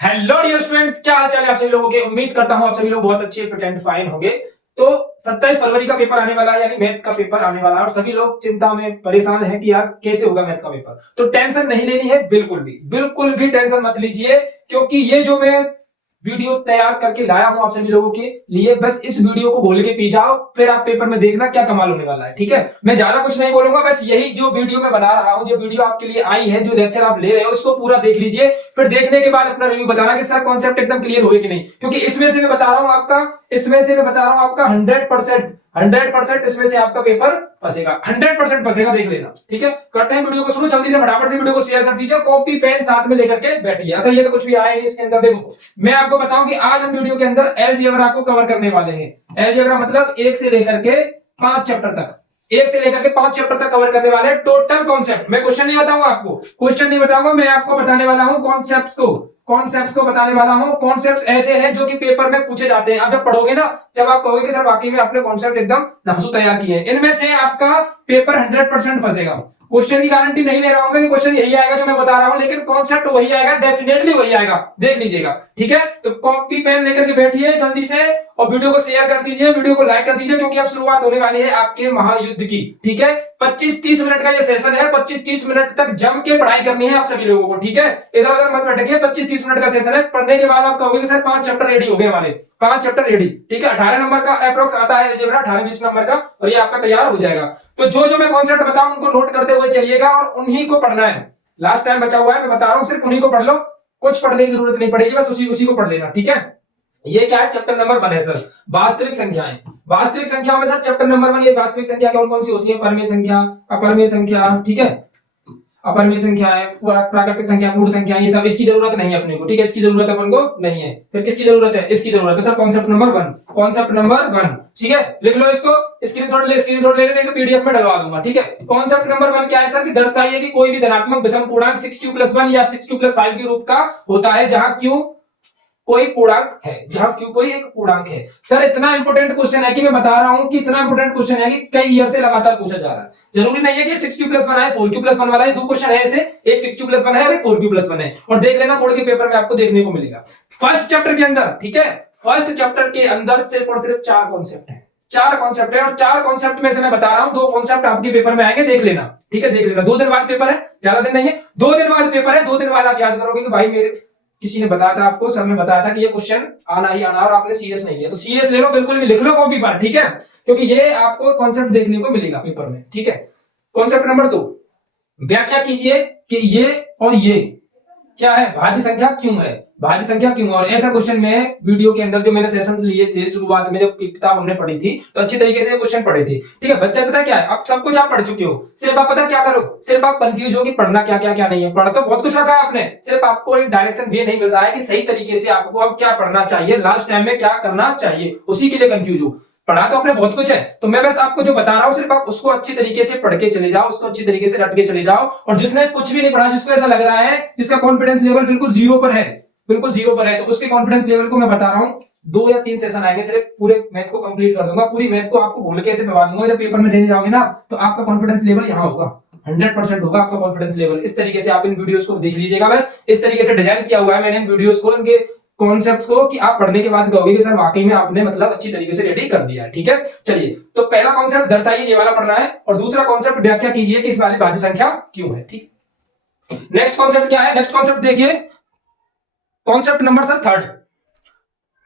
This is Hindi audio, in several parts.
हेलो डियर स्टूडेंट्स, क्या हाल चाल है आप सभी लोगों के। उम्मीद करता हूं आप सभी लोग बहुत अच्छे फिट एंड फाइन होंगे। तो 27 फरवरी का पेपर आने वाला है, यानी मैथ का पेपर आने वाला है और सभी लोग चिंता में परेशान हैं कि यार कैसे होगा मैथ का पेपर। तो टेंशन नहीं लेनी है, बिल्कुल भी टेंशन मत लीजिए, क्योंकि ये जो मैं वीडियो तैयार करके लाया हूं आप सभी लोगों के लिए, बस इस वीडियो को बोल के पी जाओ, फिर आप पेपर में देखना क्या कमाल होने वाला है। ठीक है, मैं ज्यादा कुछ नहीं बोलूंगा, बस यही जो वीडियो मैं बना रहा हूं, जो वीडियो आपके लिए आई है, जो लेक्चर आप ले रहे हो, उसको पूरा देख लीजिए। फिर देखने के बाद अपना रिव्यू बताना कि सर कॉन्सेप्ट एकदम क्लियर हुए कि नहीं, क्योंकि इसमें से मैं बता रहा हूं आपका 100% इसमें से आपका पेपर फंसेगा, 100% फंसेगा, देख लेना। ठीक है, करते हैं वीडियो को शुरू, जल्दी से फटाफट से वीडियो को शेयर कर दीजिए, कॉपी पेन साथ में लेकर के बैठिए। ऐसा ये तो कुछ भी आया नहीं इसके अंदर। देखो मैं आपको बताऊं कि आज हम वीडियो के अंदर अलजेब्रा को कवर करने वाले हैं। अलजेब्रा मतलब 1 से लेकर के 5 चैप्टर तक, 1 से लेकर के 5 चैप्टर तक कवर करने वाले हैं। टोटल कॉन्सेप्ट, मैं क्वेश्चन नहीं बताऊंगा आपको, क्वेश्चन नहीं बताऊंगा, मैं आपको बताने वाला हूं कॉन्सेप्ट्स को बताने वाला हूं। कॉन्सेप्ट्स ऐसे हैं जो कि पेपर में पूछे जाते हैं। आप जब पढ़ोगे ना, जब आप कहोगे कि सर वाकई में आपने कॉन्सेप्ट एकदम धांसू तैयार किए हैं, इनमें से आपका पेपर 100% फंसेगा। क्वेश्चन की गारंटी नहीं ले रहा हूं मैं कि क्वेश्चन यही आएगा जो मैं बता रहा हूं, लेकिन कॉन्सेप्ट वही आएगा, डेफिनेटली वही आएगा, देख लीजिएगा। ठीक है, तो कॉपी पेन लेकर के बैठिए जल्दी से और वीडियो को शेयर कर दीजिए, वीडियो को लाइक कर दीजिए, क्योंकि अब शुरुआत होने वाली है आपके महायुद्ध की। ठीक है, 25-30 मिनट का ये सेशन है, 25-30 मिनट तक जम के पढ़ाई करनी है आप सभी लोगों को। ठीक है, इधर उधर मत भटकिए, 25-30 मिनट का सेशन है। पढ़ने के बाद आप कहोगे सर 5 चैप्टर रेडी हो गए हमारे, 5 चैप्टर रेडी। ठीक है, 18 नंबर का अप्रोक्स आता है अलजेब्रा, 18-20 नंबर का, और ये आपका तैयार हो जाएगा। तो जो जो मैं कॉन्सेप्ट बताऊं उनको नोट करते हुए चलिएगा और उन्हीं को पढ़ना है। लास्ट टाइम बचा हुआ है, मैं बता रहा हूं, सिर्फ उन्हीं को पढ़ लो, कुछ पढ़ने की जरूरत नहीं पड़ेगी, बस उसी को पढ़ लेना। ठीक है, ये क्या है, चैप्टर नंबर 1 है सर, वास्तविक संख्याएं। वास्तविक संख्याओं में सर चैप्टर नंबर 1, ये वास्तविक संख्या कौन कौन सी होती है, परमेय संख्या, अपरमेय संख्या। ठीक है, अपरमेय संख्या है, प्राकृतिक संख्या, पूर्ण संख्या, ये सब इसकी जरूरत नहीं है अपने को। ठीक है, इसकी जरूरत अपन को नहीं है। फिर किसकी जरूरत है, इसकी जरूरत है sir, concept number 1, concept number 1। ठीक है, लिख लो इसको, स्क्रीनशॉट ले लेने, तो पीडीएफ में डलवा दूंगा। ठीक है, कॉन्सेप्ट नंबर 1 क्या है सर, कि दर्शाइए कि कोई भी धनात्मक विषम पूर्णांक 6q+1 या 6q+5 के रूप का होता है, जहां q कोई पूर्णांक है, जहां q कोई एक पूर्णांक है। सर इतना इंपोर्टेंट क्वेश्चन है कि मैं बता रहा हूं कि इतना इंपोर्टेंट क्वेश्चन है कि कई ईयर से लगातार पूछा जा रहा है। जरूरी नहीं है कि 6q+1 है, 4q+1 वाला है, 2 क्वेश्चन है ऐसे, एक 6q+1 है और एक 4q+1 है, और देख लेना बोर्ड के पेपर में आपको देखने को मिलेगा फर्स्ट चैप्टर के अंदर। ठीक है, फर्स्ट चैप्टर के अंदर सिर्फ और सिर्फ 4 कॉन्सेप्ट है, 4 कॉन्सेप्ट है, और 4 कॉन्सेप्ट में से मैं बता रहा हूं 2 कॉन्सेप्ट आपके पेपर में आएंगे, देख लेना। ठीक है, देख लेना, 2 दिन बाद पेपर है, ज्यादा दिन नहीं है, 2 दिन बाद पेपर है। 2 दिन बाद आप याद करोगे कि भाई मेरे किसी ने बताया था आपको, सर ने बताया था कि ये क्वेश्चन आना ही आना, और आपने सीरियस नहीं लिया, तो सीरियस ले लो, बिल्कुल भी लिख लो कॉपी पर। ठीक है, क्योंकि ये आपको कॉन्सेप्ट देखने को मिलेगा पेपर में। ठीक है, कॉन्सेप्ट नंबर 2, व्याख्या कीजिए कि ये और ये क्या है, भाज्य संख्या क्यों है, भाज्य संख्या क्यों है। और ऐसा क्वेश्चन में वीडियो के अंदर जो मैंने सेशंस लिए थे शुरुआत में, जब किताब हमने पढ़ी थी, तो अच्छी तरीके से क्वेश्चन पढ़े थे। ठीक है, बच्चा पता क्या है, अब सब कुछ आप पढ़ चुके हो, सिर्फ आप पता क्या करो, सिर्फ आप कंफ्यूज हो कि पढ़ना क्या क्या क्या नहीं है। पढ़ तो बहुत कुछ रखा है आपने, सिर्फ आपको एक डायरेक्शन वे नहीं मिल रहा है कि सही तरीके से आपको अब क्या पढ़ना चाहिए, लास्ट टाइम में क्या करना चाहिए, उसी के लिए कंफ्यूज हो। पढ़ा तो आपने बहुत कुछ है, तो मैं बस आपको जो बता रहा हूं सिर्फ आप उसको अच्छी तरीके से पढ़ के चले जाओ, उसको अच्छी तरीके से रट के चले जाओ। और जिसने कुछ भी नहीं पढ़ा, जिसको ऐसा लग रहा है, जिसका कॉन्फिडेंस लेवल बिल्कुल जीरो पर है, बिल्कुल जीरो पर है, तो उसके कॉन्फिडेंस लेवल को मैं बता रहा हूं 2 या 3 सेशन आएंगे, सिर्फ पूरे मैथ को कंप्लीट कर दूंगा, पूरी मैथ को आपको भूल के ऐसे करवा दूंगा। जब पेपर में देने जाओगे ना, तो आपका कॉन्फिडेंस लेवल यहाँ होगा, 100% होगा आपका कॉन्फिडेंस लेवल। इस तरीके से आप इन वीडियोस को देख लीजिएगा, बस इस तरीके से डिजाइन किया हुआ है मैंने इन वीडियोस को, इनके कॉन्सेप्ट्स को, कि आप पढ़ने के बाद कहोगे कि सर वाकई में आपने मतलब अच्छी तरीके से रेडी कर दिया है। ठीक है, चलिए, तो पहला कॉन्सेप्ट दर्शाइए, ये वाला पढ़ना है, और दूसरा कॉन्सेप्ट व्याख्या कीजिए कि इस वाली भाज्य संख्या क्यों है। ठीक, नेक्स्ट कॉन्सेप्ट क्या है, नेक्स्ट कॉन्सेप्ट देखिए, कॉन्सेप्ट नंबर सर 3।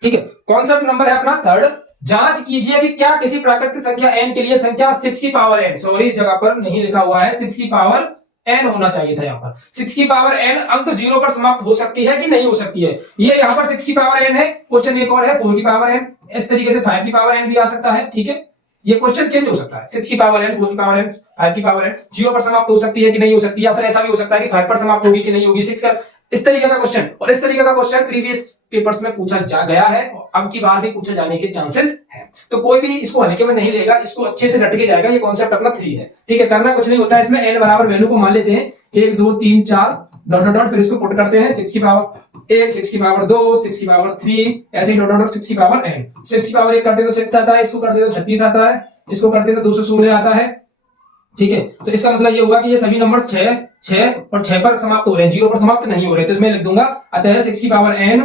ठीक है, कॉन्सेप्ट नंबर है अपना 3, जांच कीजिए कि क्या किसी प्राकृतिक संख्या n के लिए संख्या 6 की पावर n, सॉरी इस जगह पर नहीं लिखा हुआ है, 6 की पावर n होना चाहिए था, यहाँ पर 6 की पावर n अंक 0 पर समाप्त हो सकती है कि नहीं हो सकती है। ये यहाँ पर 6 की पावर n है, क्वेश्चन एक और है 4 की पावर n, इस तरीके से 5 की पावर n भी आ सकता है। ठीक है, ये क्वेश्चन चेंज हो सकता है, 6 की पावर n, 4 की पावर n, 5 की पावर n 0 पर समाप्त हो सकती है कि नहीं हो सकती, या फिर ऐसा भी हो सकता है कि 5 पर समाप्त होगी कि नहीं होगी, 6 का, इस तरीके का क्वेश्चन। और इस तरीके का क्वेश्चन प्रीवियस पेपर्स में पूछा जा गया है, अब की बार भी पूछा जाने के चांसेस है, तो कोई भी इसको हल्के में नहीं लेगा, इसको अच्छे से रट के जाएगा। ये कॉन्सेप्ट अपना 3 है। ठीक है, करना कुछ नहीं होता है इसमें, n बराबर वैल्यू को मान लेते हैं 1 2 3 4 डॉट डॉट, फिर इसको पुट करते हैं 6 की पावर 1, 6 की पावर 2, 6 की पावर 3, ऐसे ही डॉट डॉट 6 की पावर n। 6 की पावर 1 करते तो 6 आता है, इसको करते तो 36 आता है, इसको करते तो 216 आता है, ठीक है, तो इसका मतलब ये हुआ कि ये सभी नंबर्स 6 6 और 6 पर समाप्त हो रहे हैं, 0 पर समाप्त नहीं हो रहे, तो इसमें लिख दूंगा अतः 6 की पावर n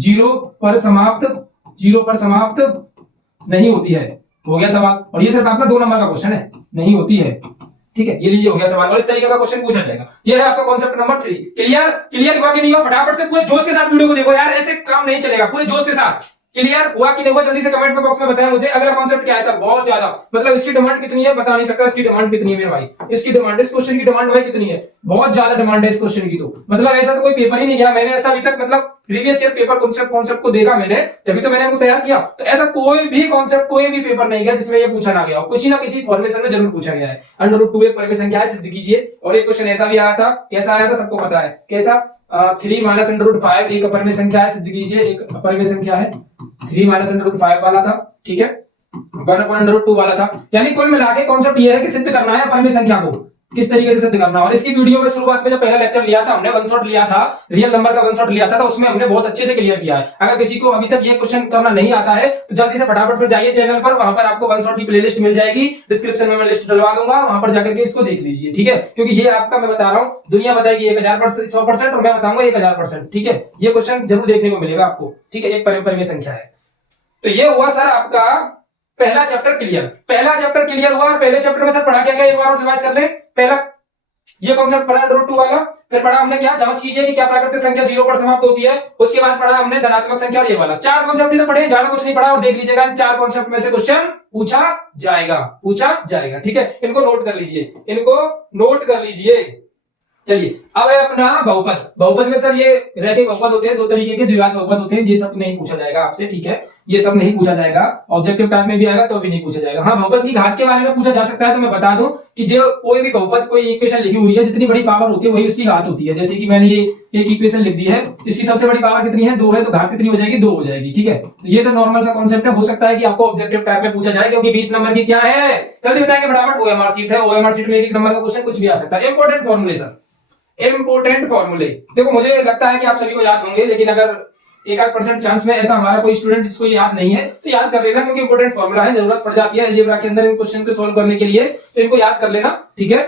0 पर समाप्त नहीं होती है। हो गया सवाल, और ये सिर्फ आपका 2 नंबर का क्वेश्चन है, नहीं होती है। ठीक है, ये लीजिए हो गया सवाल, और इस तरीके का क्वेश्चन पूछा जाएगा। ये है आपका कॉन्सेप्ट नंबर 3। क्लियर हुआ कि नहीं हुआ? फटाफट से पूरे जोश के साथ वीडियो को देखो यार, ऐसे काम नहीं चलेगा, पूरे जोश के साथ। क्लियर हुआ कि नहीं हुआ? जल्दी से कमेंट बॉक्स में बताएं मुझे। अगला कॉन्सेप्ट क्या है सर? बहुत ज्यादा, मतलब इसकी डिमांड कितनी है बता नहीं सकता। इसकी डिमांड कितनी है मेरे भाई? इसकी डिमांड, इस क्वेश्चन की डिमांड भाई कितनी है? बहुत ज्यादा डिमांड है इस क्वेश्चन की। तो मतलब ऐसा तो कोई पेपर ही नहीं गया मैंने ऐसा अभी तक, मतलब प्रीवियस ईयर पेपर कॉन्सेप्ट को देखा मैंने, तभी तो मैंने इनको तैयार किया। तो ऐसा कोई भी कॉन्सेप्ट, कोई भी पेपर नहीं गया जिसमें ये पूछा ना गया हो, कुछ ना किसी फॉर्मेशन में जरूर पूछा गया है। √2 एक परिमेय संख्या है, सिद्ध कीजिए। और एक क्वेश्चन ऐसा भी आया था, कैसा आया था सबको पता है, कैसा? 3 - √5 एक अपरिमेय संख्या है, सिद्ध कीजिए। एक अपरिमेय संख्या है, 3 - √5 वाला था, ठीक है, 1/√2 वाला था। यानी कुल मिला के कॉन्सेप्ट ये है कि सिद्ध करना है अपरिमेय संख्या को, किस तरीके से सिद्ध करना। और इसकी वीडियो में शुरुआत में जब पहला लेक्चर लिया था हमने, वन शॉट लिया था, रियल नंबर का वन शॉट लिया था, तो उसमें हमने बहुत अच्छे से क्लियर किया है। अगर किसी को अभी तक ये क्वेश्चन करना नहीं आता है तो जल्दी से फटाफट पर जाइए चैनल पर, वहां पर आपको वन शॉट की प्लेलिस्ट मिल जाएगी, डिस्क्रिप्शन में मैं लिस्ट डलवा दूंगा, वहां पर जाकर के इसको देख लीजिए। ठीक है, क्योंकि ये आपका मैं बता रहा हूं, दुनिया बताएगी 1000%, 100%, और मैं बताऊंगा 1000%। ठीक है, ये क्वेश्चन जरूर देखने को मिलेगा आपको। ठीक है, एक परिमेय संख्या है। तो ये हुआ सर आपका पहला चैप्टर क्लियर। पहला चैप्टर क्लियर हुआ, और पहले चैप्टर में सर पढ़ा क्या, एक बार और रिवाइज कर ले। पहला ये कॉन्सेप्ट पढ़ा √2 वाला, फिर पढ़ा हमने क्या, जांच कीजिए कि क्या प्राकृतिक संख्या 0 पर समाप्त होती है। उसके बाद पढ़ा हमने धनात्मक संख्या, और ये वाला 4 कॉन्सेप्ट ही तो पढ़े, ज्यादा कुछ नहीं पढ़ा। और देख लीजिएगा, 4 कॉन्सेप्ट में से क्वेश्चन पूछा जाएगा। ठीक है, इनको नोट कर लीजिए, चलिए अब है अपना बहुपद। बहुपद में सर ये रैखिक बहुपद होते हैं, 2 तरीके के, द्विघात बहुपद होते हैं। ये सब नहीं पूछा जाएगा आपसे, ठीक है, ये सब नहीं पूछा जाएगा। ऑब्जेक्टिव टाइप में भी आएगा तो भी नहीं पूछा जाएगा। हाँ, बहुपद की घात के बारे में पूछा जा सकता है, तो मैं बता दूं कि जो कोई भी बहुपद, कोई इक्वेशन लिखी हुई है, जितनी बड़ी पावर होती है वही उसकी घात होती है। जैसे कि मैंने ये एक इक्वेशन लिख दी है, इसकी सबसे बड़ी पावर कितनी है, 2 है, तो घात कितनी हो जाएगी, 2 हो जाएगी। ठीक है, तो ये तो नॉर्मल सा कॉन्सेप्ट है। हो सकता है कि आपको ऑब्जेक्टिव टाइप में पूछा जाए, क्योंकि 20 नंबर की क्या है, जल्दी बताएंगे फटाफट। ओएमआर सीट है, ओएमआर सीट में 1 नंबर का क्वेश्चन कुछ भी आ सकता है। इंपॉर्टेंट फॉर्मूले सर, इंपोर्टेंट फॉर्मूले। देखो मुझे लगता है कि आप सभी को याद होंगे, लेकिन अगर 1% चांस में ऐसा हमारा कोई स्टूडेंट जिसको याद नहीं है तो याद कर लेना, क्योंकि इंपोर्टेंट फॉर्मूला है, जरूरत पड़ जाती है अलजेब्रा के अंदर इन क्वेश्चन को सॉल्व करने के लिए, तो इनको याद कर लेना। ठीक है,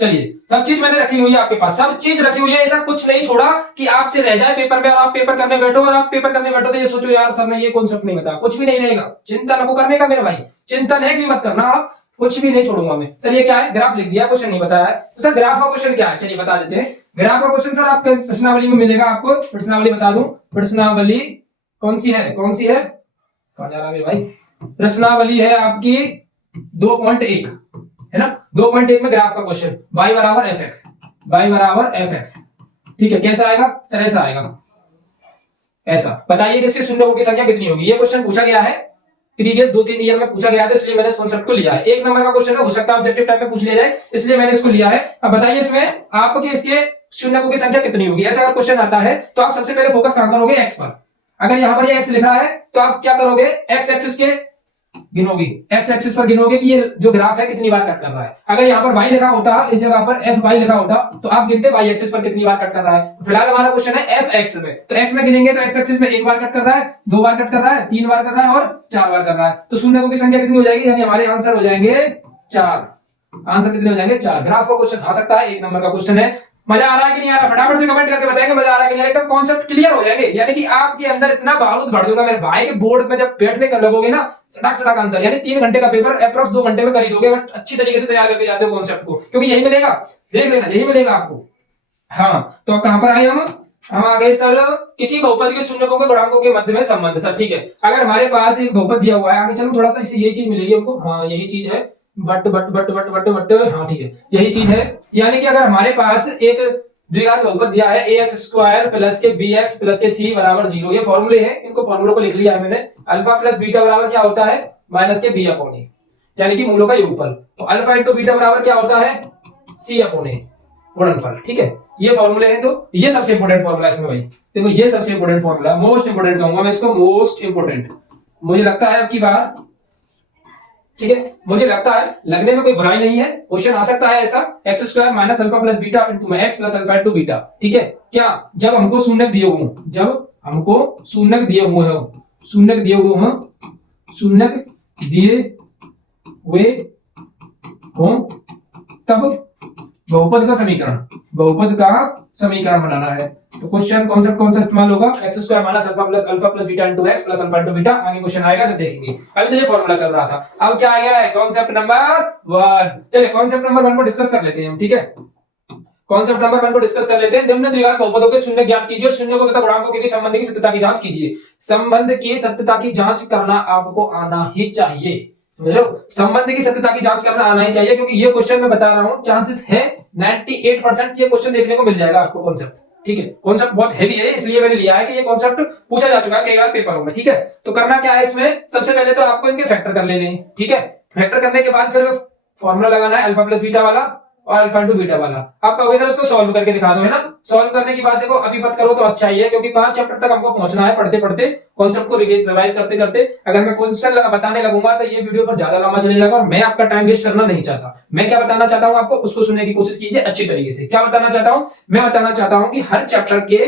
चलिए सब चीज मैंने रखी हुई है आपके पास, सब चीज रखी हुई है, ऐसा कुछ नहीं छोड़ा कि आपसे रह जाए पेपर में, और आप पेपर करने बैठो, और आप पेपर करने बैठो तो ये सोचो यार सर ने ये कॉन्सेप्ट नहीं बताया। कुछ भी नहीं रहेगा, चिंता नको करने का मेरे भाई, चिंता नहीं मत करना आप, कुछ भी नहीं छोड़ूंगा मैं। सर ये क्या है, ग्राफ लिख दिया, क्वेश्चन नहीं बताया है। तो सर ग्राफ का क्वेश्चन क्या है, चलिए बता देते हैं। ग्राफ का क्वेश्चन सर आपके प्रश्नावली में मिलेगा, आपको प्रश्नावली बता दूं, प्रश्नावली कौन सी है, कहां जा रहा है भाई, प्रश्नावली है आपकी 2.1 है ना, 2.1 में ग्राफ का क्वेश्चन, y बराबर fx। ठीक है, कैसा आएगा सर, ऐसा आएगा, ऐसा। बताइए कि इसके शून्यों की संख्या कितनी होगी। ये क्वेश्चन पूछा गया है प्रीवियस 2-3 ईयर में पूछा गया था, इसलिए मैंने इस कॉन्सेप्ट को लिया है। 1 नंबर का क्वेश्चन है, हो सकता है ऑब्जेक्टिव टाइप में पूछ लिया जाए, इसलिए मैंने इसको लिया है। अब बताइए इसमें आपके इसके शून्यों की संख्या कितनी होगी। ऐसा अगर क्वेश्चन आता है तो आप सबसे पहले फोकस कहां करोगे, x पर। अगर यहां पर ये x लिखा है तो आप क्या करोगे, x एक्सिस के गिनोगे, x एक्सिस पर गिनोगे कि ये जो ग्राफ है कितनी बार कट कर रहा है। अगर यहाँ पर y लिखा होता, इस जगह पर fy लिखा होता, तो आप गिनते y एक्सिस पर कितनी बार कट कर रहा है। तो फिलहाल हमारा क्वेश्चन है fx में, तो x में गिनेंगे तो x एक्सिस में 1 बार कट कर रहा है, 2 बार कट कर रहा है, 3 बार कर रहा है, और 4 बार कर रहा है। तो शून्यों की संख्या कितनी हो जाएगी, यानी हमारे आंसर हो जाएंगे 4। आंसर कितने हो जाएंगे, 4। ग्राफ का क्वेश्चन आ सकता है, 1 नंबर का क्वेश्चन है। मजा आ रहा है कि नहीं आ रहा, फटाफट से कमेंट करके बताएंगे मजा आ रहा है कि नहीं। एकदम कॉन्सेप्ट क्लियर हो जाएंगे, यानी कि आपके अंदर इतना बारूद भर दूंगा मेरे भाई के बोर्ड में जब बैठने कर लगोगे ना, सटाक आंसर। यानी 3 घंटे का पेपर अप्रॉक्स 2 घंटे में कर ही दोगे, अगर अच्छी तरीके से तैयार करके जाते हो कॉन्सेप्ट को, क्योंकि यही मिलेगा, देख लेना, यही मिलेगा आपको। हाँ, तो कहां पर आए हम आ गए सर, किसी बहुपद के शून्यकों के गुणांकों के मध्य में संबंध। सर ठीक है, अगर हमारे पास एक बहुपद दिया हुआ है, आगे चलो थोड़ा सा इससे यही चीज मिलेगी हमको। हाँ यही चीज है, बट हाँ ठीक है, यही चीज है। यानी कि अगर हमारे पास एक द्विघात बहुपद दिया है, ax² प्लस के bx प्लस के c बराबर 0, ये फॉर्मूले हैं, इनको फॉर्मूलों को लिख लिया है मैंने। अल्फा प्लस बीटा बराबर क्या होता है, माइनस के b/a, यानी कि मूलों का योगफल। तो अल्फा इंटू बीटा बराबर क्या होता है, c/a, गुणनफल। ठीक है, ये फॉर्मूले हैं। तो ये सबसे इंपॉर्टेंट फॉर्मूला है इसमें भाई, देखो ये सबसे इंपॉर्टेंट फॉर्मूला है, मोस्ट इंपॉर्टेंट कहूंगा मैं इसको, मोस्ट इंपॉर्टेंट मुझे लगता है आपकी बार। ठीक है, मुझे लगता है लगने में कोई बुराई नहीं है, क्वेश्चन आ सकता है ऐसा, x² minus alpha plus beta into में x plus alpha into beta. ठीक है, क्या जब हमको शून्यक दिए हुए, जब हमको शून्यक दिए हुए हुए हो तब बहुपद का समीकरण बनाना है। तो क्वेश्चन कॉन्सेप्ट कौन सा इस्तेमाल होगा, x square minus alpha plus beta into x plus alpha into beta. आगे क्वेश्चन आएगा जब देखेंगे। अभी तो ये फॉर्मूला चल रहा था, अब क्या आ गया है कॉन्सेप्ट नंबर 1। चलिए कॉन्सेप्ट नंबर 1 को डिस्कस कर लेते हैं, ठीक है। कॉन्सेप्ट नंबर 1 को डिस्कस कर लेते हैं। निम्न द्विघात बहुपदों के शून्य ज्ञात कीजिए और शून्य को तथा गुणांकों के संबंध की सत्यता की जांच कीजिए। संबंध की सत्यता की जांच करना आपको आना ही चाहिए, समझ लो। संबंध की सत्यता की जांच करना आना ही चाहिए, क्योंकि ये क्वेश्चन मैं बता रहा हूं चांसेस है 98% ये क्वेश्चन देखने को मिल जाएगा आपको कॉन्सेप्ट, ठीक है। कॉन्सेप्ट बहुत हेवी है, इसलिए मैंने लिया है कि ये कॉन्सेप्ट पूछा जा चुका है कई बार पेपरों में, ठीक है। तो करना क्या है इसमें, सबसे पहले तो आपको इनके फैक्टर कर लेने हैं, ठीक है। फैक्टर करने के बाद फिर फॉर्मूला लगाना है अल्फा प्लस बीटा वाला और अल्फा इंटू बीटा वाला। आप कहोगे सर उसको सॉल्व करके दिखा दो, है ना। सॉल्व करने की बात देखो अभी मत करो तो अच्छा ही है, क्योंकि 5 चैप्टर तक हमको पहुंचना है पढ़ते पढ़ते, कॉन्सेप्ट को रिवाइज करते करते। अगर मैं क्वेश्चन बताने लगूंगा तो ये वीडियो पर ज्यादा लंबा चले जाएगा और मैं आपका टाइम वेस्ट करना नहीं चाहता। मैं क्या बताना चाहता हूं आपको, उसको सुनने की कोशिश कीजिए अच्छी तरीके से। क्या बताना चाहता हूं, मैं बताना चाहता हूं कि हर चैप्टर के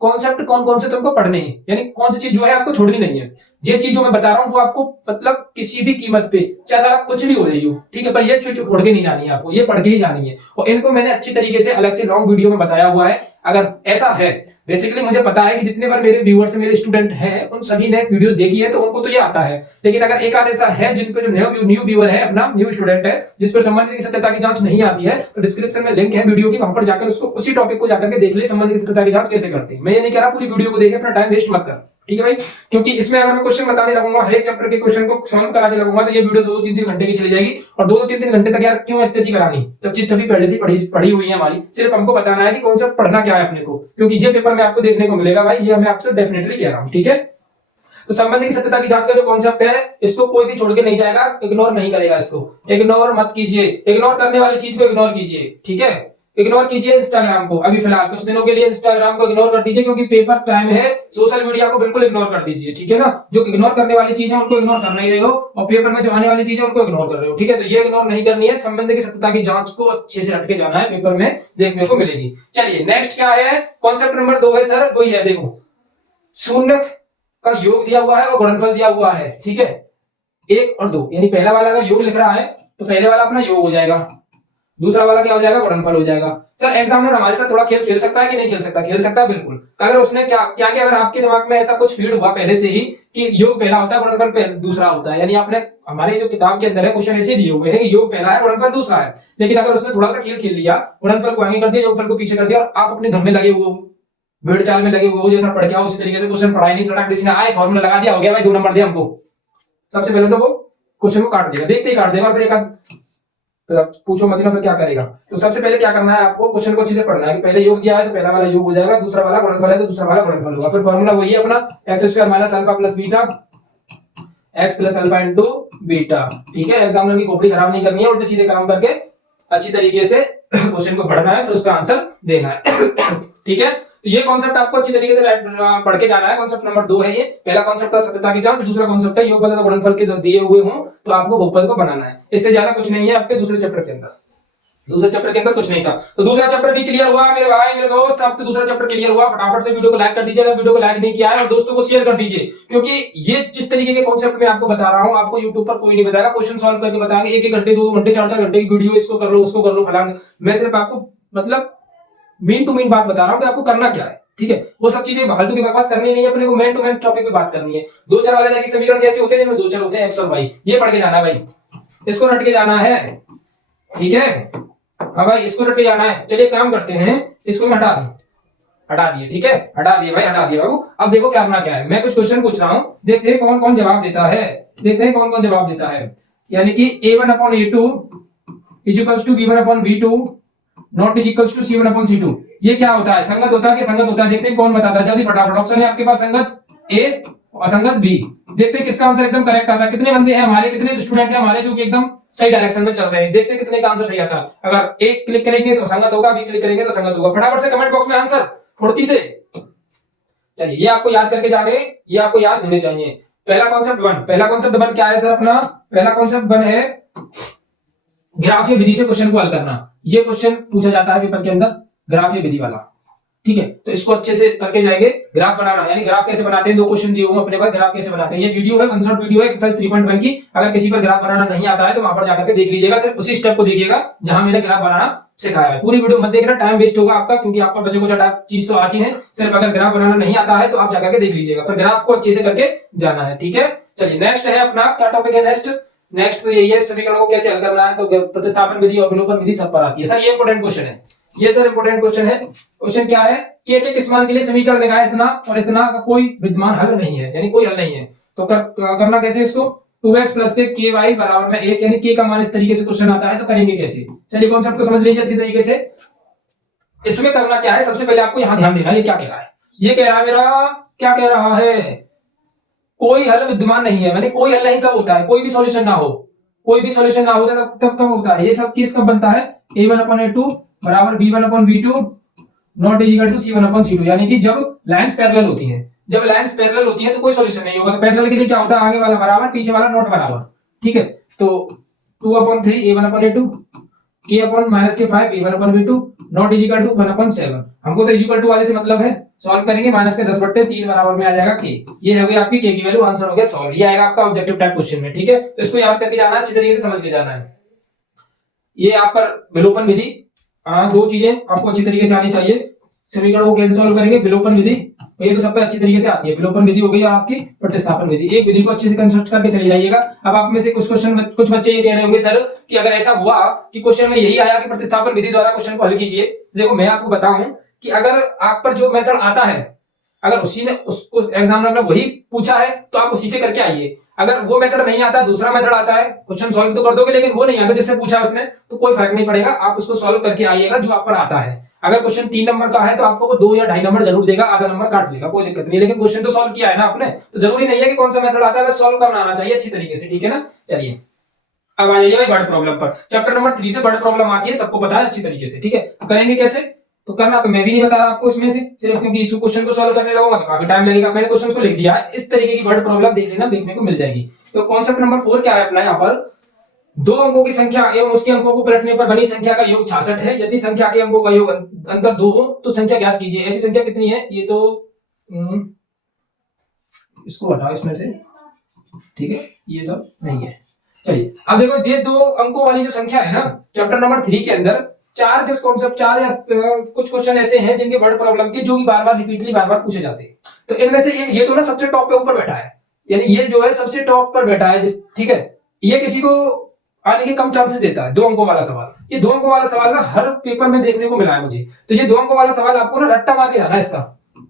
कॉन्सेप्ट कौन कौन से तुमको पढ़ने हैं, यानी कौन सी चीज जो है आपको छोड़नी नहीं है। ये चीज जो मैं बता रहा हूं वो आपको मतलब किसी भी कीमत पे, चाहे आप कुछ भी हो रही हो, ठीक है, पर ये चीज छोड़ के नहीं जानी है आपको, ये पढ़ के ही जानी है। और इनको मैंने अच्छी तरीके से अलग से लॉन्ग वीडियो में बताया हुआ है। अगर ऐसा है, बेसिकली मुझे पता है कि जितने बार मेरे व्यूअर्स मेरे स्टूडेंट हैं उन सभी ने वीडियोस देखी है तो उनको तो ये आता है। लेकिन अगर एक आध ऐसा है जिन पे जो न्यू व्यूअर है, अपना न्यू स्टूडेंट है, जिस पर संबंध की सत्यता की जांच नहीं आती है, तो डिस्क्रिप्शन में लिंक है वीडियो की, वहां पर जाकर उसको उसी टॉपिक को जाकर के देख ले, संबंध की सत्यता की जांच कैसे करते हैं। मैं ये नहीं कह रहा पूरी वीडियो को देखे, अपना टाइम वेस्ट मत कर, ठीक है भाई। क्योंकि इसमें अगर मैं क्वेश्चन बताने लगूंगा, हर एक चैप्टर के क्वेश्चन को सॉल्व कराने लगूंगा, तो ये वीडियो 2-3 घंटे की चली जाएगी। और 2-3 घंटे तक यार क्यों ऐसी करानी, जब चीज सभी पहले से पढ़ी हुई है हमारी। सिर्फ हमको बताना है कि कॉन्सेप्ट पढ़ना क्या है अपने को, क्योंकि ये पेपर में आपको देखने को मिलेगा भाई, ये मैं आपसे डेफिनेटली कह रहा हूं, ठीक है। तो संबंध की सत्यता की जांच का जो कॉन्सेप्ट है, इसको कोई भी छोड़ के नहीं जाएगा, इग्नोर नहीं करेगा। इसको इग्नोर मत कीजिए, इग्नोर करने वाली चीज को इग्नोर कीजिए, ठीक है। इग्नोर कीजिए इंस्टाग्राम को, अभी फिलहाल कुछ दिनों के लिए इंस्टाग्राम को इग्नोर कर दीजिए, क्योंकि पेपर टाइम है। सोशल मीडिया को बिल्कुल इग्नोर कर दीजिए, ठीक है ना। जो इग्नोर करने वाली चीज है उनको इग्नोर कर नहीं रहे हो, और पेपर में जो आने वाली चीज है उनको इग्नोर कर रहे हो, ठीक है। तो ये इग्नोर नहीं करनी है। संबंध की सत्यता की जांच को अच्छे से रट के जाना है, पेपर में देखने को मिलेगी। चलिए नेक्स्ट क्या है, कॉन्सेप्ट नंबर 2 है सर, वही है, देखो शून्य का योग दिया हुआ है और गुणनफल दिया हुआ है, ठीक है, 1 और 2, यानी पहला वाला अगर योग लिख रहा है तो पहले वाला अपना योग हो जाएगा, दूसरा वाला क्या हो जाएगा, गुणनफल हो जाएगा। सर एग्जामिनर हमारे साथ थोड़ा खेल खेल सकता है कि नहीं खेल सकता, खेल सकता है बिल्कुल। अगर उसने क्या क्या अगर आपके दिमाग में ऐसा कुछ फीड हुआ पहले से ही कि योग पहला होता है गुणनफल दूसरा होता है, यानी आपने हमारे जो किताब के अंदर है क्वेश्चन ऐसे दिए हुए हैं कि योग पहला है गुणनफल दूसरा है, लेकिन अगर उसने थोड़ा सा खेल खेल लिया, गुणनफल को आगे कर दिया, योगफल को पीछे कर दिया, और आप अपने घर में लगे हुए हो, भेड़ चाल में लगे हुए हो, जैसा पढ़ के आओ उसी तरीके से क्वेश्चन पढ़ाई नहीं, सड़क किसी ने आए फॉर्मूला लगा दिया, हो गया भाई 2 नंबर दिया हमको, सबसे पहले तो वो क्वेश्चन को काट देगा, देखते ही काट देगा। फिर एक तो पूछो मत फिर क्या करेगा। तो सबसे पहले क्या करना है आपको, क्वेश्चन को अच्छे से पढ़ना है कि पहले योग दिया है तो पहला वाला योग हो जाएगा, दूसरा वाला गुणनफल है तो दूसरा वाला गुणनफल होगा। फिर फॉर्मूला वही है अपना, x square minus alpha plus beta x plus alpha into beta, ठीक है। एग्जामिनर की खोपड़ी खराब नहीं करनी है, उल्टे सीधे काम करके अच्छी तरीके से क्वेश्चन को पढ़ना है, फिर उसका आंसर देना है, ठीक है। तो ये कॉन्सेप्ट आपको अच्छी तरीके से पढ़ के जाना है। कॉन्सेप्ट नंबर 2 है ये, पहला कॉन्सेप्ट था सत्यता की जांच, दूसरा कॉन्सेप्ट है योगफल तथा गुणनफल के दिए हुए हों तो आपको बहुपद को बनाना है। इससे ज्यादा कुछ नहीं है आपके दूसरे चैप्टर के अंदर, दूसरे चैप्टर के अंदर कुछ नहीं था। तो दूसरा चैप्टर भी क्लियर हुआ मेरे भाई मेरे दोस्त, अब तो दूसरा चैप्टर क्लियर हुआ। फटाफट से वीडियो को लाइक कर दीजिए अगर वीडियो को लाइक नहीं किया है, और दोस्तों को शेयर कर दीजिए, क्योंकि ये जिस तरीके के कॉन्सेप्ट मैं आपको बता रहा हूं आपको यूट्यूब पर कोई नहीं बताएगा। क्वेश्चन सॉल्व करके बताएंगे, 1-1 घंटे 2-2 घंटे 4-4 घंटे की वीडियो, इसको कर लो उसको कर लो फलांग। मैं सिर्फ आपको मतलब मीन टू मीन बात बता रहा हूं कि आपको करना क्या है, ठीक है। वो सब चीजें फालतू की बकवास करनी नहीं है, अपने को मेन टू मेन टॉपिक पे बात करनी है। 2-4 वाले रैखिक समीकरण कैसे होते हैं, जिनमें 2 चर होते हैं, एक्स और वाई, ये पढ़ के जाना है भाई, इसको रट के जाना है, ठीक है। हाँ भाई इसको रट के जाना है। चलिए काम करते हैं, इसको मैं हटा दिए, ठीक है, हटा दिए भाई, हटा दिए बाबू। अब देखो क्या करना क्या है, मैं कुछ क्वेश्चन पूछ रहा हूं, देखते हैं कौन कौन जवाब देता है, देखते हैं कौन कौन जवाब देता है। यानी कि a1/a2 is equals to b1/b2 not is equals to c1/c2। ये क्या होता है, संगत होता है कि संगत होता है, देखते हैं कौन बताता है। जल्दी फटाफट, ऑप्शन है आपके पास संगत ए और संगत बी, देखते हैं किसका आंसर एकदम करेक्ट आता है। कितने बंदे हैं हमारे, कितने स्टूडेंट हैं हमारे जो कि एकदम सही डायरेक्शन में चल रहे हैं, देखते हैं कितने का आंसर सही आता है। अगर एक क्लिक करेंगे तो संगत होगा, बी क्लिक करेंगे तो संगत होगा। फटाफट से कमेंट बॉक्स में आंसर फुर्ती से। चलिए ये आपको याद करके जाने, ये आपको याद होने चाहिए। पहला कॉन्सेप्ट 1, पहला कॉन्सेप्ट 1 क्या है सर अपना, पहला कॉन्सेप्ट 1 है ग्राफीय विधि से क्वेश्चन को हल करना। ये क्वेश्चन पूछा जाता है पेपर के अंदर, ग्राफीय विधि वाला, ठीक है, तो इसको अच्छे से करके जाएंगे। ग्राफ बनाना, यानी ग्राफ कैसे बनाते हैं, 2 क्वेश्चन दिए हुए अपने पास, ग्राफ कैसे बनाते हैं। ये वीडियो है, वन शॉट वीडियो है एक्सरसाइज 3.1 की। अगर किसी पर ग्राफ बनाना नहीं आता है तो वहां पर जाकर के देख लीजिएगा, सिर्फ उसी स्टेप को देखिएगा जहां मैंने ग्राफ बनाना सिखाया है। पूरी वीडियो मत देखना, टाइम वेस्ट होगा आपका, क्योंकि आपका बच्चे को जो चीज तो आती है, सिर्फ अगर ग्राफ बनाना नहीं आता है तो आप जाकर के देख लीजिएगा, पर ग्राफ को अच्छे से करके जाना है। ठीक है, चलिए नेक्स्ट है अपना, क्या टॉपिक है नेक्स्ट तो यही है, समीकरण को कैसे हल करना है। तो प्रतिस्थापन विधि और विलोपन विधि सब पर आती है। सर ये इंपॉर्टेंट क्वेश्चन है, ये सर इंपॉर्टेंट क्वेश्चन है। क्वेश्चन क्या है कि एक किस मान के लिए समीकरण लिखा है इतना और इतना का कोई विद्यमान हल नहीं है, यानी कोई हल नहीं है। तो करना कैसे इसको, 2x प्लस से ky बराबर में 1, यानी k का मान इस तरीके से क्वेश्चन आता है तो करेंगे कैसे। चलिए कॉन्सेप्ट को समझ लीजिए अच्छी तरीके से। इसमें करना क्या है, सबसे पहले आपको यहां ध्यान देना है, ये क्या कह रहा है, ये कह रहा है मेरा, क्या कह रहा है, कोई हल विद्यमान नहीं है। मैंने कोई हल नहीं कब होता है, कोई भी सॉल्यूशन ना हो, कोई भी सॉल्यूशन ना होता तब कब होता है, ये सब केस कब बनता है, a1/a2 बराबर b1/b2 not is equal to c1/c2, यानी कि जब लाइंस पैरेलल होती हैं। जब लाइंस पैरेलल होती हैं तो कोई सॉल्यूशन नहीं होगा। तो पैरेलल के लिए क्या होता है, आगे वाला बराबर पीछे वाला नॉट बराबर। ठीक है, तो 2/3 a1/a2 k/-k5 b1/b2 not is equal to 1/7। हमको तो इक्वल टू वाले से मतलब है, सॉल्व करेंगे, माइनस के 10/3 बराबर में आ जाएगा k। ये हो गई आपकी k की वैल्यू, आंसर हो गया सॉल्व। ये आएगा आपका ऑब्जेक्टिव टाइप क्वेश्चन में। ठीक है, तो इसको याद करके जाना है, अच्छी तरीके से समझ के जाना है। ये आप पर विलोपन विधि, 2 चीजें आपको अच्छी तरीके से आनी चाहिए। समीकरण को कैसे सॉल्व करेंगे, विलोपन विधि, ये तो सब पे अच्छी तरीके से आती है। विलोपन विधि हो गई और आपकी प्रतिस्थापन विधि। एक विधि को अच्छे से कंस्ट्रक्ट करके चले जाइएगा। अब आप में से कुछ बच्चे ये कह रहे होंगे सर कि अगर ऐसा हुआ कि क्वेश्चन में यही आया कि प्रतिस्थापन विधि द्वारा क्वेश्चन को हल कीजिए, देखो मैं आपको बताऊं कि अगर आप पर जो मेथड आता है, अगर उसी ने उसको एग्जामिनर ने वही पूछा है तो आप उसी से करके आइए। अगर वो मेथड नहीं आता, दूसरा मेथड आता है, क्वेश्चन सॉल्व तो कर दोगे, लेकिन वो नहीं आता जिससे पूछा उसने, तो कोई फर्क नहीं पड़ेगा, आप उसको सॉल्व करके आइएगा जो आप पर आता है। अगर क्वेश्चन 3 नंबर का है तो आपको वो 2 या 2.5 नंबर जरूर देगा, आधा नंबर काट लेगा, कोई दिक्कत नहीं, लेकिन क्वेश्चन तो सॉल्व किया है ना आपने, तो जरूरी नहीं है कि कौन सा मेथड आता है, बस सॉल्व करना आना चाहिए अच्छी तरीके से। ठीक है ना, चलिए अब आ जाइए भाई वर्ड प्रॉब्लम पर। चैप्टर नंबर 3 से वर्ड प्रॉब्लम आती है, सबको पता है अच्छी तरीके से। ठीक है, तो करेंगे कैसे, तो करना तो मैं भी नहीं बता रहा आपको इसमें से, सिर्फ क्योंकि इस क्वेश्चन को सॉल्व करने लगूंगा तो काफी टाइम लगेगा। मैंने क्वेश्चन को लिख दिया है, इस तरीके की वर्ड प्रॉब्लम देख लेना, देखने को मिल जाएगी। तो कॉन्सेप्ट नंबर 4 क्या है अपना, यहाँ पर 2 अंकों की संख्या एवं उसके अंकों को पलटने पर बनी संख्या का योग 66 है। यदि संख्या के अंकों का योग अंतर 2 हो तो संख्या ज्ञात कीजिए। ऐसी संख्या कितनी है, ये तो इसको हटाओ इसमें से। ठीक है, ये सब नहीं है। चलिए अब देखो, ये 2 अंकों वाली जो संख्या है ना, चैप्टर नंबर 3 के अंदर 4 कॉन्सेप्ट, 4 या कुछ क्वेश्चन ऐसे हैं जिनके वर्ड प्रॉब्लम के जो कि बार बार पूछे जाते हैं। तो इनमें से ये तो ना सबसे टॉप पे ऊपर बैठा है, यानी ये जो है सबसे टॉप पर बैठा है ठीक है, ये किसी को आने के कम चांसेस देता है। 2 अंकों वाला सवाल, ये 2 अंकों वाला सवाल ना हर पेपर में देखने को मिला है मुझे। तो ये 2 अंकों वाला सवाल आपको ना रट्टा मार के जाना है, इसका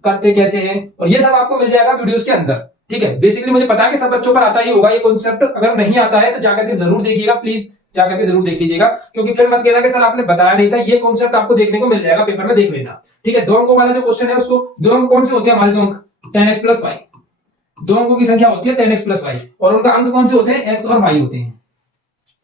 करते कैसे हैं, और ये सब आपको मिल जाएगा वीडियोस के अंदर। ठीक है, बेसिकली मुझे पता है कि सब बच्चों पर आता ही होगा ये कॉन्सेप्ट। अगर नहीं आता है तो जाकर के जरूर देखिएगा, प्लीज जाकर के जरूर देख लीजिएगा, क्योंकि फिर मत कहना कि सर आपने बताया नहीं था। ये कॉन्सेप्ट आपको देखने को मिल जाएगा पेपर में, देख लेना। ठीक है, 2 अंकों वाला जो क्वेश्चन है उसको, 2 अंक कौन से होते हैं हमारे, 2 अंक 10x + y, 2 अंकों की संख्या होती है 10x + y, और उनका अंक कौन से होते हैं, x और y होते हैं।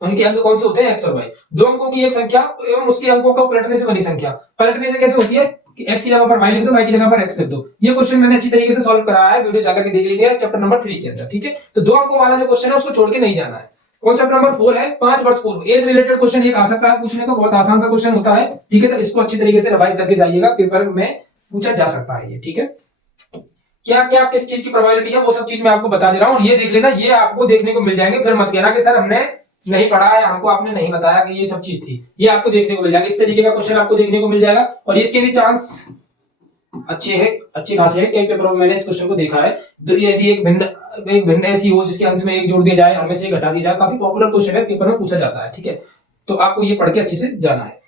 उनके अंक कौन से होते हैं, x और y। 2 अंकों की एक संख्या एवं उसके अंकों को पलटने से बनी संख्या। पलटने से कैसे होती है कि x की जगह पर y लिख दो, y की जगह पर x लिख दो। ये क्वेश्चन मैंने अच्छी तरीके से सॉल्व कराया है, वीडियो जाकर के देख लीजिए चैप्टर नंबर 3 के अंदर। ठीक है, तो 2 अंकों वाला जो क्वेश्चन है उसको छोड़ के नहीं जाना है। कॉन्सेप्ट नंबर 4 है 5 वर्ष पूर्व। एज रिलेटेड क्वेश्चन एक आ सकता है पूछने को, बहुत आसान सा क्वेश्चन होता है। ठीक है, तो इसको अच्छी तरीके से रिवाइज करके जाइएगा, पेपर में पूछा जा सकता है ये। ठीक है, क्या क्या किस चीज की प्रोबेबिलिटी है वो सब चीज मैं आपको बता दे रहा हूँ, ये देख लेना, ये आपको देखने को मिल जाएंगे। फिर मत कहना कि सर हमने नहीं पढ़ा है, हमको आपने नहीं बताया कि ये सब चीज थी। ये आपको देखने को मिल जाएगा, इस तरीके का क्वेश्चन आपको देखने को मिल जाएगा, और इसके भी चांस अच्छे खासे है। कई पेपरों में मैंने इस क्वेश्चन को देखा है। तो यदि एक भिन्न ऐसी हो जिसके अंश में 1 जोड़ दिया जाए, हमें से घटा दिया जाए, काफी पॉपुलर क्वेश्चन है, पेपर में पूछा जाता है। ठीक है, तो आपको ये पढ़ के अच्छे से जाना है।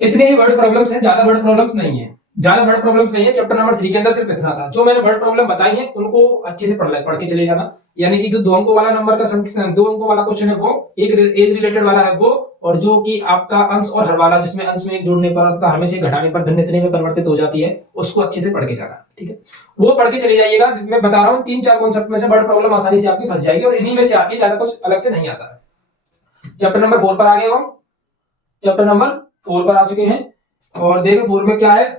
इतने ही वर्ड प्रॉब्लम्स हैं, ज्यादा वर्ड प्रॉब्लम्स नहीं है, चैप्टर नंबर 3 के अंदर सिर्फ इतना था। जो मैंने वर्ड प्रॉब्लम बताई है उनको अच्छे से पढ़ के चले जाना। यानी कि जो 2 अंकों वाला नंबर का 2 अंकों वाला क्वेश्चन है वो, एक एज रिलेटेड वाला है वो, और जो कि आपका अंश और हर वाला, जिसमें अंश में 1 जोड़ने पर तथा हमें से घटाने पर भिन्न इतने में परिवर्तित हो जाती है, उसको अच्छे से पढ़ के जाना। ठीक है, वो पढ़ के चले जाइएगा। मैं बता रहा हूँ 3-4 कॉन्सेप्ट में से वर्ड प्रॉब्लम आसानी से आपकी फंस जाएगी, और इन्हीं में से आती है, ज्यादा कुछ अलग से नहीं आता है। चैप्टर नंबर 4 पर आ गए हम, चैप्टर नंबर 4 पर आ चुके हैं, और देखो 4 में क्या है,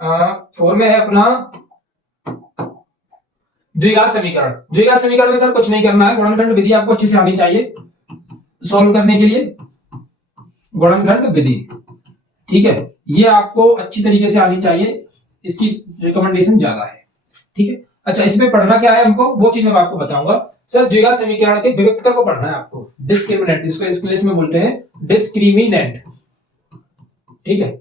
4 में है अपना द्विघात समीकरण। द्विघात समीकरण में सर कुछ नहीं करना है, गुणनखंड विधि आपको अच्छे से आनी चाहिए सॉल्व करने के लिए, गुणनखंड विधि। ठीक है, ये आपको अच्छी तरीके से आनी चाहिए, इसकी रिकमेंडेशन ज्यादा है। ठीक है, अच्छा इसमें पढ़ना क्या है हमको, वो चीज मैं आपको बताऊंगा। सर द्विघात समीकरण के विविक्तक को पढ़ना है आपको, डिस्क्रिमिनेंट, इसको इंग्लिश में बोलते हैं डिस्क्रिमिनेंट। ठीक है,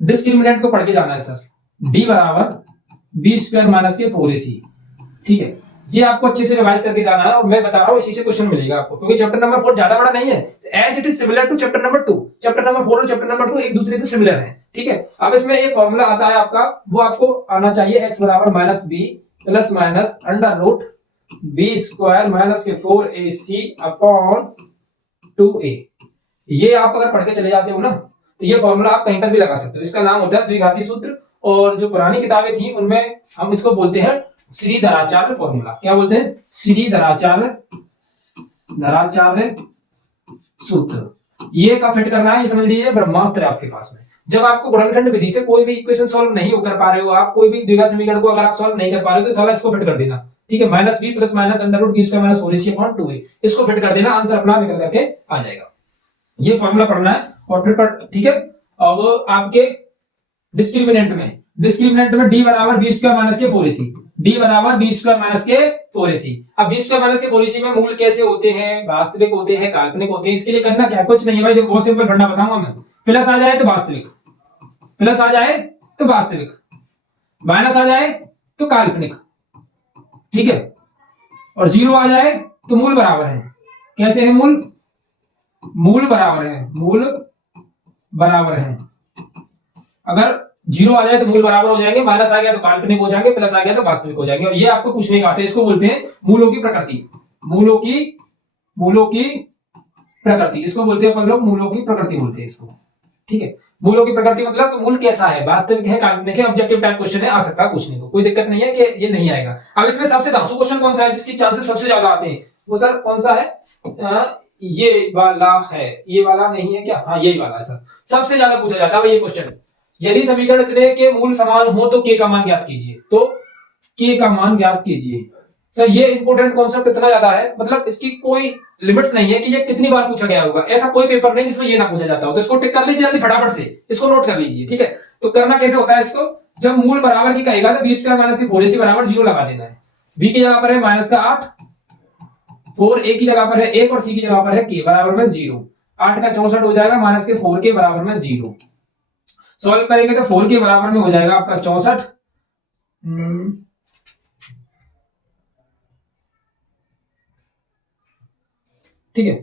डिस्क्रिमिनेंट को पढ़ के जाना है सर, डी बराबर बी स्क्वायर माइनस के 4ac। ठीक है, ये आपको अच्छे से रिवाइज करके जाना है, और मैं बता रहा हूँ इसी से क्वेश्चन मिलेगा आपको, क्योंकि चैप्टर नंबर 4 ज्यादा बड़ा नहीं है, as it is similar to chapter number 2। Chapter number 4 और चैप्टर नंबर 2 एक दूसरे से सिमिलर हैं। ठीक है, अब इसमें एक फॉर्मूला आता है आपका, वो आपको आना चाहिए, x बराबर minus b plus minus under root b square minus के 4ac अपॉन 2a। ये आप अगर पढ़ के चले जाते हो ना, तो ये फॉर्मूला आप कहीं पर भी लगा सकते हो। इसका नाम होता है द्विघाती सूत्र, और जो पुरानी किताबें थी उनमें हम इसको बोलते हैं श्रीधराचार्य फॉर्मूला। क्या बोलते हैं? श्रीधराचार्य सूत्र। ये का फिट करना है, ये समझ लीजिए ब्रह्मास्त्र है आपके पास में। जब आपको गुणनखंड विधि से कोई भी इक्वेशन सॉल्व नहीं कर पा रहे हो, आप कोई भी द्विघात समीकरण को अगर आप सॉल्व नहीं कर पा रहे हो, तो साला इसको फिट कर देना। ठीक है, minus b plus minus under root b square minus 4ac upon 2a, इसको फिट कर देना, आंसर अपना निकल करके आ जाएगा। ये फॉर्मूला पढ़ना है, और फिर ठीक है, अब आपके डिस्क्रिमिनेंट में d बराबर बी स्क्वायर माइनस के 4ac, d बराबर बी स्क्वायर माइनस के 4ac। अब बी स्क्वायर माइनस के 4ac में मूल कैसे होते हैं? वास्तविक होते हैं, काल्पनिक होते हैं। इसके लिए करना क्या, कुछ नहीं है भाई, देखो बहुत सिंपल फंडा बताऊंगा मैं। प्लस आ जाए तो वास्तविक, प्लस आ जाए तो वास्तविक, माइनस आ जाए तो काल्पनिक। ठीक है, और जीरो आ जाए तो मूल बराबर है। कैसे है मूल? मूल बराबर है, मूल बराबर है। अगर जीरो आ जाए तो मूल बराबर हो जाएंगे, माइनस आ गया तो काल्पनिक हो जाएंगे, प्लस आ गया तो वास्तविक हो जाएंगे। और ये आपको पूछने का आता है, इसको बोलते हैं मूलों की प्रकृति। मूलों की प्रकृति, इसको बोलते हैं अपन लोग मूलों की प्रकृति बोलते हैं इसको। ठीक है, मूलों की प्रकृति मतलब तो मूल कैसा है, वास्तविक है, काल्पनिक है, ऑब्जेक्टिव टाइप क्वेश्चन है, आ सकता है पूछने को, कोई दिक्कत नहीं है कि ये नहीं आएगा। अब इसमें सबसे धांसू क्वेश्चन कौन सा है, जिसकी चांसेस सबसे ज्यादा आते हैं, वो सर कौन सा है? ये वाला है, ये वाला नहीं है क्या? हाँ यही वाला है सर, सबसे ज्यादा पूछा जाता है ये क्वेश्चन। यदि समीकरण इतने के मूल समान हो तो k का मान ज्ञात कीजिए, तो k का मान ज्ञात कीजिए। सर ये इंपॉर्टेंट कॉन्सेप्ट इतना ज्यादा है, मतलब इसकी कोई लिमिट्स नहीं है कि ये कितनी बार पूछा गया होगा। ऐसा कोई पेपर नहीं जिसमें ये ना पूछा जाता हो, तो इसको टिक कर लीजिए जल्दी फटाफट से, इसको नोट कर लीजिए। ठीक है, तो करना कैसे होता है इसको, जब मूल बराबर की कहेगा तो बी स्क्वायर माइनस की 4ac बराबर 0 लगा देना है। b की जगह पर है माइनस का 8, 4a की जगह पर है 1 और c की जगह पर है k बराबर में 0। 8 का 64 हो जाएगा माइनस के 4k बराबर में 0। सॉल्व करेंगे तो 4 के बराबर में हो जाएगा आपका 64। ठीक है,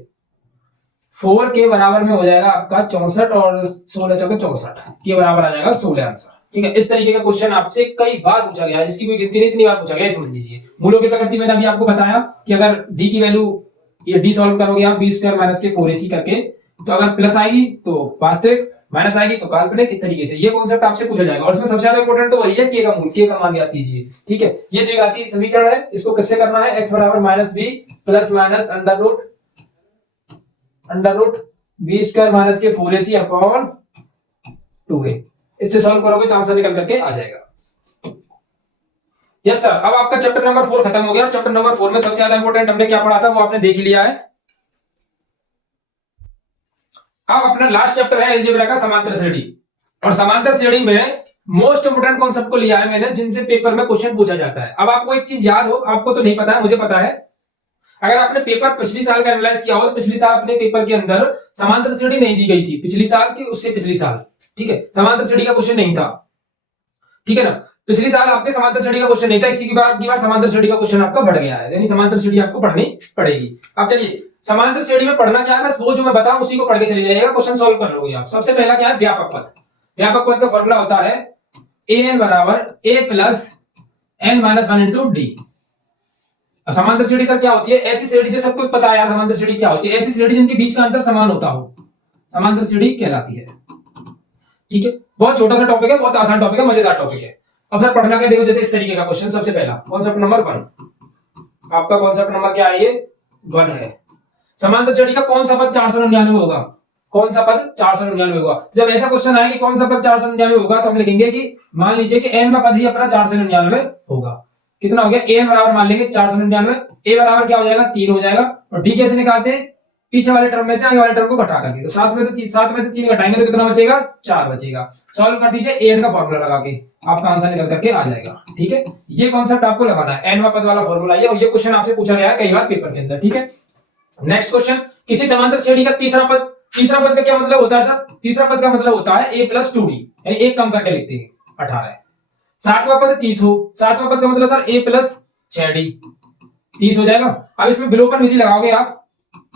4 के बराबर में हो जाएगा आपका 64 और 16 चौके 64 के बराबर आ जाएगा 16 आंसर। ठीक है, इस तरीके का क्वेश्चन आपसे कई बार पूछा गया है, जिसकी कोई गिनती नहीं, इतनी बार पूछा गया है, समझ लीजिए। मूलों की प्रकृति मैंने अभी आपको बताया कि अगर d की वैल्यू, ये d सॉल्व करोगे आप बी स्क्वायर माइनस के 4ac करके, तो अगर प्लस आएगी तो वास्तविक, माइनस आएगी तो काल्पनिक, इस तरीके से ये कॉन्सेप्ट आपसे पूछा जाएगा। और इसमें सबसे ज्यादा इंपॉर्टेंट तो वही है k का मूल, k का मान ज्ञात कीजिए। ठीक है, ये द्विघाती समीकरण है, इसको किससे करना है? x बराबर minus b plus minus under root b square minus के 4ac अपॉन 2a। इससे सॉल्व करोगे तो आंसर निकल करके आ जाएगा। यस सर, अब आपका चैप्टर नंबर 4 खत्म हो गया। चैप्टर नंबर 4 में सबसे ज्यादा इंपॉर्टेंट हमने क्या पढ़ा था वो आपने देख ही लिया है। अब अपना लास्ट चैप्टर है अलजेब्रा का समांतर श्रेणी, और समांतर श्रेणी में मोस्ट इंपोर्टेंट कॉन्सेप्ट को लिया है मैंने, जिनसे पेपर में क्वेश्चन पूछा जाता है। अब आपको एक चीज याद हो, आपको तो नहीं पता है, मुझे पता है, अगर आपने पेपर पिछली साल का एनालाइज किया हो तो पिछली साल अपने पेपर के अंदर समांतर श्रेणी नहीं दी गई थी, पिछली साल की उससे पिछली साल। ठीक है, समांतर श्रेणी का क्वेश्चन नहीं था। ठीक है ना, पिछली साल आपके समांतर श्रेणी का क्वेश्चन नहीं था, इसी की बार समांतर श्रेणी का क्वेश्चन आपका बढ़ गया है, यानी समांतर श्रेणी आपको पढ़नी पड़ेगी। अब चलिए, समांतर श्रेणी में पढ़ना क्या है, बस वो जो मैं बताऊं उसी को पढ़ के चले जाइएगा, क्वेश्चन सॉल्व कर लोगे आप। सबसे पहला क्या है? व्यापक पद। व्यापक पद का फॉर्मूला होता है an बराबर a plus n minus 1 into D. अब समांतर श्रेणी सर क्या होती है? ऐसी श्रेणी, जो सबको पता है यार समांतर श्रेणी क्या होती है, ऐसी श्रेणी जिनके बीच का अंतर समान होता हो, समांतर श्रेणी कहलाती है। ठीक है, बहुत छोटा सा टॉपिक है, बहुत आसान टॉपिक है, मजेदार टॉपिक है। अब फिर पढ़ना क्या, देखो जैसे इस तरीके का क्वेश्चन। सबसे पहला कॉन्सेप्ट नंबर 1, आपका कॉन्सेप्ट नंबर क्या है? ये 1 है। समांतर श्रेणी का कौन सा पद 499 होगा? कौन सा पद 499 होगा? जब ऐसा क्वेश्चन आए कि कौन सा पद 499 होगा, तो हम लिखेंगे कि मान लीजिए कि n का पद ही अपना 499 होगा। कितना हो गया? a बराबर मान लेंगे 499, a बराबर क्या हो जाएगा? 3 हो जाएगा। और d कैसे निकालते हैं? पीछे वाले टर्म में से आगे वाले टर्म को घटा करके, तो 7 में से 3 घटाएंगे तो कितना बचेगा, 4 बचेगा। सॉल्व कर दीजिए an का फॉर्मूला लगा के, आपका आंसर निकल करके आ जाएगा। ठीक है, ये कॉन्सेप्ट आपको लगाना है, n पद वाला फॉर्मूला है, और ये क्वेश्चन आपसे पूछा गया है कई बार पेपर के अंदर। ठीक है, नेक्स्ट क्वेश्चन, किसी समांतर श्रेणी का तीसरा पद का क्या मतलब होता है सर? तीसरा पद का मतलब होता है a + 2d, यानी एक कम करके लिखते हैं 18 है। सातवां पद 30 हो, सातवां पद का मतलब सर a + 6d 30 हो जाएगा। अब इसमें विलोपन विधि लगाओगे आप,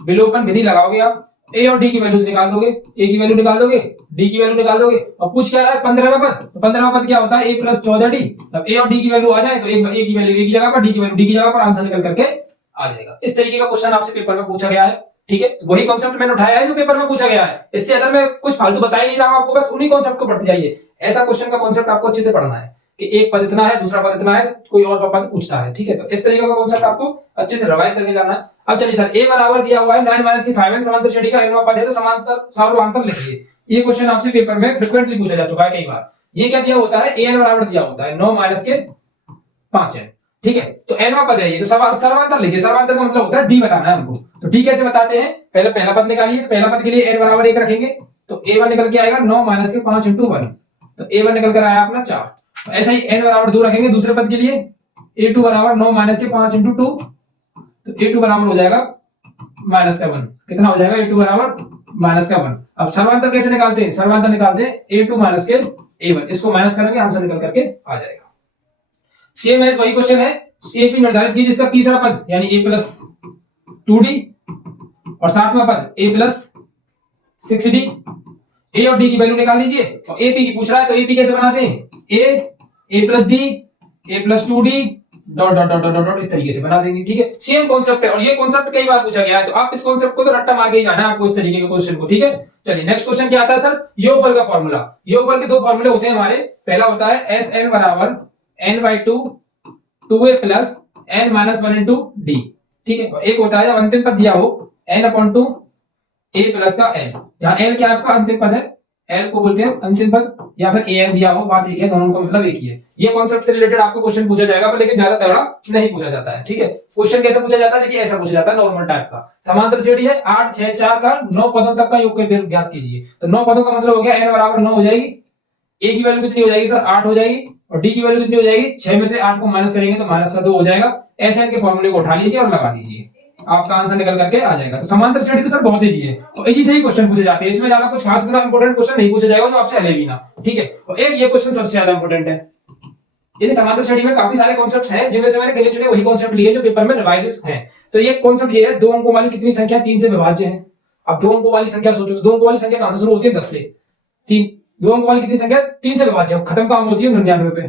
विलोपन विधि लगाओगे आप, a और d की वैल्यूज निकाल दोगे, a की वैल्यू निकाल दोगे, d की वैल्यू निकाल दोगे, और पूछ क्या है 15वां पद, तो 15वां पद क्या होता है a + 14d, तब a और d की वैल्यू आ जाए तो a की वैल्यू a की जगह पर, d की वैल्यू d की जगह पर, आंसर निकल करके आ जाएगा। इस तरीके का क्वेश्चन आपसे पेपर में पूछा गया है। ठीक है, वही कॉन्सेप्ट मैंने उठाया है जो पेपर में पूछा गया है, इससे अगर मैं कुछ फालतू बता ही नहीं रहा हूं आपको, बस उन्हीं कॉन्सेप्ट को पढ़ते जाइए। ऐसा क्वेश्चन का कॉन्सेप्ट आपको अच्छे से पढ़ना है कि एक पद इतना है, दूसरा पद इतना है, तो कोई और पद पूछता है। ठीक है, तो इस तरीके का कॉन्सेप्ट आपको अच्छे से रिवाइज करके जाना है। अब चलिए सर, a बराबर दिया हुआ है 9 - 5n समांतर श्रेणी का nवां पद है, तो समांतर सार्वधातुक लिखिए। ये क्वेश्चन आपसे पेपर में फ्रीक्वेंटली पूछा जा चुका है कई बार। ये क्या दिया होता है, an बराबर दिया होता है 9 - 5n। ठीक है, तो nवां पद है ये, तो सर्वांतर लिखिए। सर्वांतर का मतलब होता है d बताना है हमको। तो d कैसे बताते हैं, पहले पहला पद निकालिए, तो पहला पद के लिए n बराबर 1 रखेंगे, तो a1 निकल के आएगा 9 - 5 × 1, तो a1 निकल कर आया अपना 4। तो ऐसे ही n बराबर 2 रखेंगे दूसरे पद के लिए, a2 बराबर 9 - 5 × 2, तो a2 बराबर हो जाएगा -7। कितना हो जाएगा, a2 बराबर -7। अब सर्वांतर कैसे निकालते हैं, सर्वांतर निकालते हैं a2 - के a1, इसको माइनस करेंगे, आंसर निकल करके आ जाएगा। सेम एज वही क्वेश्चन है, CP निर्धारित कीजिए जिसका तीसरा पद यानी a + 2d और सातवां पद a + 6d, a और d की वैल्यू निकाल लीजिए। और AP की पूछ रहा है तो AP कैसे बनाते हैं, a + d a + 2d dot dot dot dot dot, इस तरीके से बना देंगे। ठीक है, सेम कॉन्सेप्ट है और ये कॉन्सेप्ट कई बार पूछा गया है, तो आप इस कॉन्सेप्ट को तो रट्टा मार के ही जाना है आपको, इस तरीके के क्वेश्चन को। ठीक है, चलिए नेक्स्ट क्वेश्चन क्या आता है सर, योगफल का फॉर्मूला। योगफल के दो फॉर्मूले होते हैं हमारे, पहला होता है SN बराबर n/2 2a + n - 1 × d। ठीक है, एक होता है अंतिम पद दिया हो n/2 a + का n, जहां l क्या आपका अंतिम पद है, l को बोलते हैं अंतिम पद, या फिर an दिया हो, बात एक है, दोनों का मतलब एक ही है। ये कॉन्सेप्ट से रिलेटेड आपको क्वेश्चन पूछा जाएगा, पर लेकिन ज्यादा तगड़ा नहीं पूछा जाता है। ठीक है, क्वेश्चन कैसे पूछा जाता है, देखिए ऐसा पूछा जाता है नॉर्मल टाइप का। समांतर श्रेणी है 8 6 4 का 9 पदों तक का योग करके ज्ञात कीजिए। तो 9 पदों का मतलब हो गया n बराबर 9 हो जाएगी, a की वैल्यू कितनी हो जाएगी सर 8 हो जाएगी, और d की वैल्यू कितनी हो जाएगी, 6 में से 8 को माइनस करेंगे तो -2 हो जाएगा। SN के फॉर्मूले को उठा लीजिए और लगा दीजिए, आपका आंसर निकल करके आ जाएगा। तो समांतर श्रेणी तो सर बहुत इजी है, और इजी से ही क्वेश्चन पूछे जाते हैं, इसमें ज्यादा कुछ खास इतना इंपॉर्टेंट क्वेश्चन नहीं पूछा जाएगा जो आपसे हले भी ना। ठीक है, और एक ये क्वेश्चन सबसे ज्यादा इंपॉर्टेंट है। यदि समांतर श्रेणी में काफी सारे कॉन्सेप्ट्स हैं, जिनमें से मैंने गिने चुने वही कॉन्सेप्ट लिए जो पेपर में रिवाइजेस हैं। तो ये कॉन्सेप्ट ये है, 2 अंकों वाली कितनी संख्या 3 से विभाज्य है। अब 2 अंकों वाली संख्या सोचो, 2 अंकों वाली संख्या कहां से शुरू होती है, 10 से। 3 2 अंकों वाली कितनी संख्या 3 से विभाज्य, खत्म काम होती है 99 पे।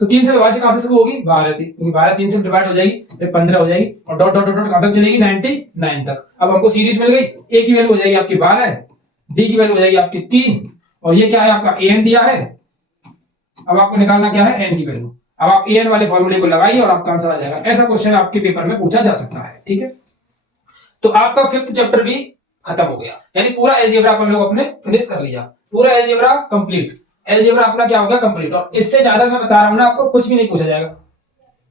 तो 3 से विभाज्य कहां से शुरू होगी, 12 थी, क्योंकि 12 3 से डिवाइड हो जाएगी, फिर 15 हो जाएगी, और डॉट डॉट डॉट कहां तक चलेगी 99 तक। अब हमको सीरीज मिल गई, a की वैल्यू हो जाएगी आपकी 12, d की वैल्यू हो जाएगी आपकी 3, और ये क्या है आपका an दिया है। अब आपको निकालना क्या है, n की वैल्यू। अब आप an वाले फॉर्मूले को लगाइए और आपका आंसर आ जाएगा। ऐसा क्वेश्चन आपके पेपर में पूछा जा सकता है। ठीक है, तो आपका 5th चैप्टर भी खत्म हो गया, यानी पूरा अलजेब्रा हम लोग अपने फिनिश कर लिया, पूरा अलजेब्रा कंप्लीट। अलजेब्रा अपना क्या हो गया, कंप्लीट। और इससे ज्यादा मैं बता रहा हूं ना आपको, कुछ भी नहीं पूछा जाएगा।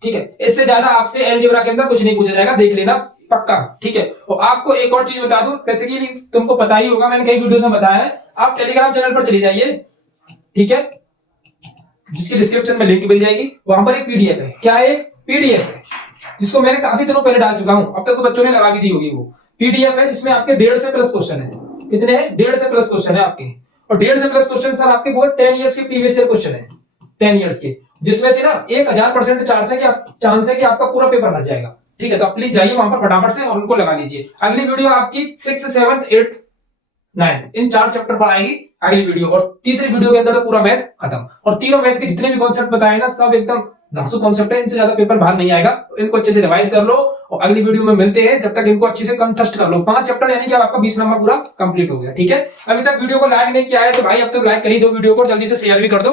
ठीक है, इससे ज्यादा आपसे अलजेब्रा के अंदर कुछ नहीं पूछा जाएगा, देख लेना पक्का। ठीक है, और आपको एक और चीज बता दूं, जैसे कि तुमको पता ही होगा, मैंने कई वीडियोस में बताया है, आप टेलीग्राम चैनल पर चले जाइए। ठीक है, जिसकी डिस्क्रिप्शन में लिंक मिल जाएगी, वहां पर एक पीडीएफ है। क्या है, एक पीडीएफ है, जिसको मैंने काफी दिनों पहले डाल चुका हूं, अब तक तो बच्चों ने लगा भी दी होगी। वो पीडीएफ है जिसमें आपके 1.5 से प्लस क्वेश्चन है। कितने हैं, 1.5 से प्लस क्वेश्चन है आपके, और 1.5 से प्लस क्वेश्चन सर आपके वो 10 इयर्स के प्रीवियस ईयर क्वेश्चन है, 10 इयर्स के, जिसमें से ना 1000% चांस है कि आपका पूरा पेपर फंस जाएगा। ठीक है, तो आप प्लीज जाइए वहां पर फटाफट से और उनको लगा लीजिए। अगली वीडियो आपकी 6th 7th 8th 9th इन 4 चैप्टर पर आएगी अगली वीडियो, और तीसरी वीडियो के अंदर तो पूरा मैथ खत्म। और तीनों मैथ के जितने भी कॉन्सेप्ट बताए ना, सब एकदम धांसू कॉन्सेप्ट है, इनसे ज्यादा पेपर बाहर नहीं आएगा। तो इनको अच्छे से रिवाइज कर लो और अगली वीडियो में मिलते हैं। जब तक इनको अच्छे से कंटेस्ट कर लो, 5 चैप्टर यानी कि आपका 20 नंबर पूरा कंप्लीट हो गया। ठीक है, अभी तक वीडियो को लाइक नहीं किया है तो भाई अब तक लाइक कर ही दो वीडियो को, जल्दी से शेयर भी कर दो।